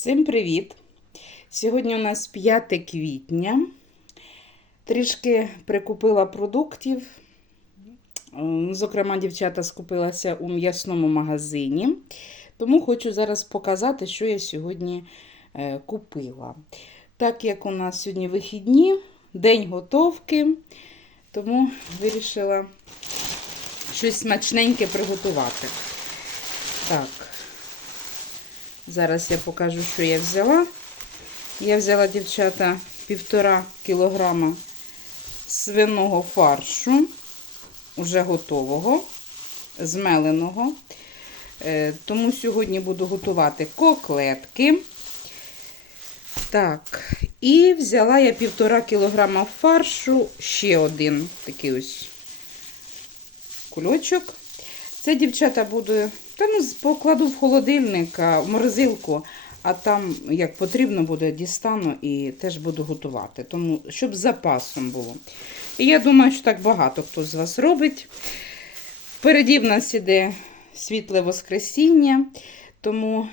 Всім привіт! Сьогодні у нас 5 квітня. Трішки прикупила продуктів. Е, Зокрема, дівчата скупилася у м'ясному магазині. Тому хочу зараз показати, що я сьогодні е, купила. Так як у нас сьогодні вихідні, день готовки, тому вирішила щось смачненьке приготувати. Так, Зараз я покажу, що я взяла. Я взяла, дівчата, півтора кілограма свиного фаршу, уже готового, змеленого. Е, Тому сьогодні буду готувати коклетки. Так, і взяла я півтора кілограма фаршу, ще один такий ось кульочок. Це, дівчата, буду та ну, покладу в холодильник, в морозилку, а там, як потрібно буде, дістану і теж буду готувати. Тому, щоб з запасом було. І я думаю, що так багато хто з вас робить. Впереді в нас іде світле Воскресіння, тому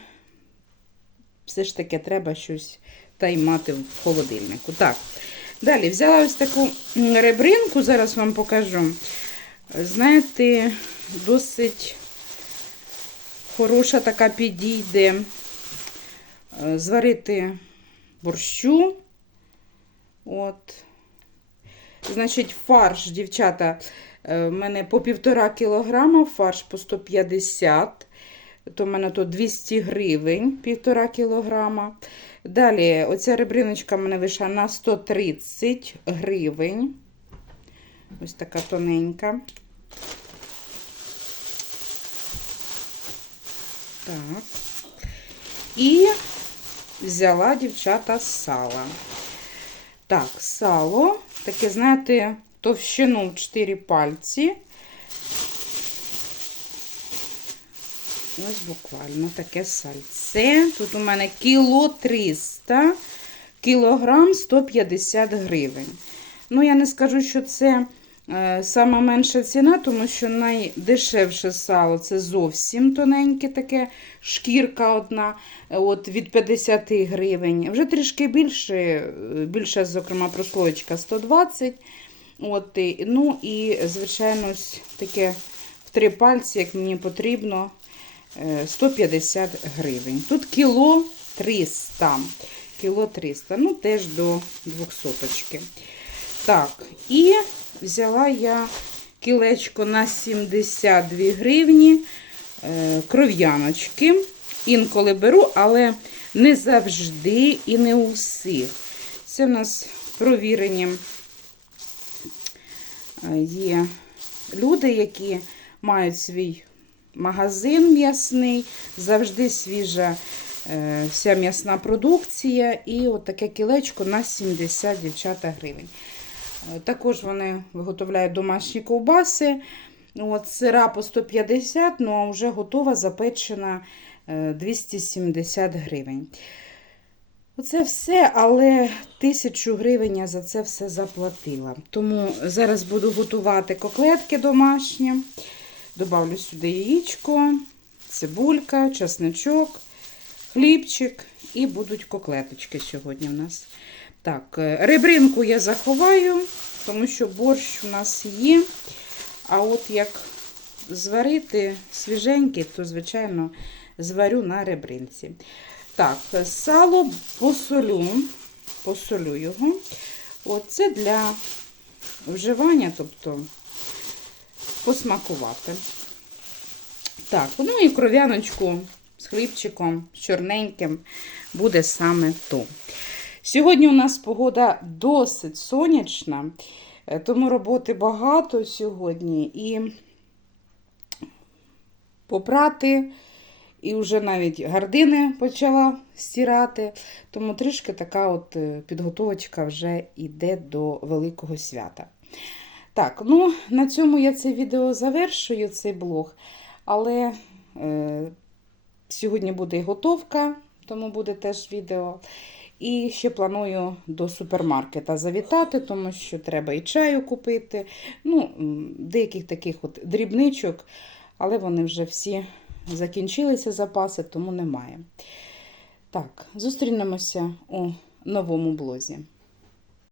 все ж таки треба щось та й мати в холодильнику. Так, далі взяла ось таку ребринку, зараз вам покажу. Знаєте, досить хороша така підійде е, зварити борщу. От. Значить, фарш, дівчата, е, в мене по півтора кілограма, фарш по 150, то в мене то 200 гривень, півтора кілограма. Далі, оця ребриночка в мене вийшла на 130 гривень. Ось така тоненька. Так. І взяла дівчата сала. Так, сало, таке, знаєте, товщину в 4 пальці. Ось буквально таке сальце. Тут у мене кіло 300, кілограм 150 гривень. Ну, я не скажу, що це сама менша ціна, тому що найдешевше сало це зовсім тоненьке таке, шкірка одна от, від 50 гривень. Вже трішки більше, е, більша, зокрема, прослоєчка 120 От, Ну і, звичайно, таке в три пальці, як мені потрібно, е, 150 гривень. Тут кіло 300. Кіло 300, ну теж до 200. Так, і взяла я кілечко на 72 гривні е, кров'яночки. Інколи беру, але не завжди і не у. Це в нас провірені е, є люди, які мають свій магазин м'ясний, завжди свіжа е, вся м'ясна продукція. І от таке кілечко на 70 дівчата гривень. Е, Також вони виготовляють домашні ковбаси. От, Сира по 150, ну а вже готова запечена е, 270 гривень. Оце все, але тисячу гривень я за це все заплатила. Тому зараз буду готувати коклетки домашні. Добавлю сюди яєчко, цибулька, чесничок, хлібчик і будуть коклеточки сьогодні в нас. Так, е, ребринку я заховаю, тому що борщ у нас є. А от як зварити свіженький, то, звичайно, зварю на ребринці. Так, сало посолю, посолю його. Оце для вживання, тобто посмакувати. Так, ну і кров'яночку з хлібчиком, з чорненьким буде саме то. Сьогодні у нас погода досить сонячна, е, тому роботи багато сьогодні. І попрати, і вже навіть гардини почала стирати. Тому трішки така от е, підготовочка вже йде до Великого свята. Так, ну на цьому я це відео завершую, цей блог. Але е, сьогодні буде і готовка, тому буде теж відео. І ще планую до супермаркета завітати, тому що треба і чаю купити. Ну, деяких таких от дрібничок, але вони вже всі закінчилися запаси, тому немає. Так, зустрінемося у новому блозі.